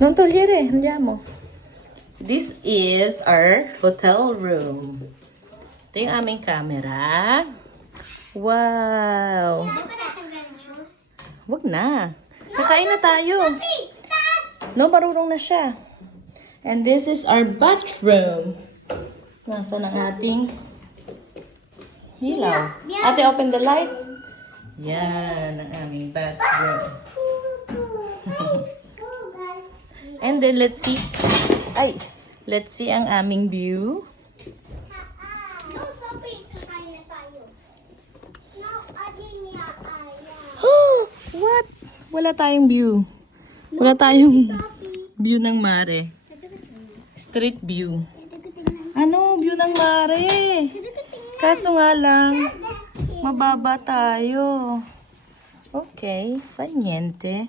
Non togliere, andiamo. This is our hotel room. Ito yung aming camera. Wow! Ano ba natanggal ng shoes? Wag na. Kakain na tayo. No, marunong na siya. And this is our bathroom. Nasaan ang ating ilaw? Ate, open the light. Yan, ang aming bathroom. And then, let's see. Ay, let's see ang aming view. No, Sophie, kakain na tayo. No, adin niya kaya. What? Wala tayong view. Wala tayong view ng mare. Street view. Ano? View ng mare. Kaso nga lang, mababa tayo. Okay, faniente.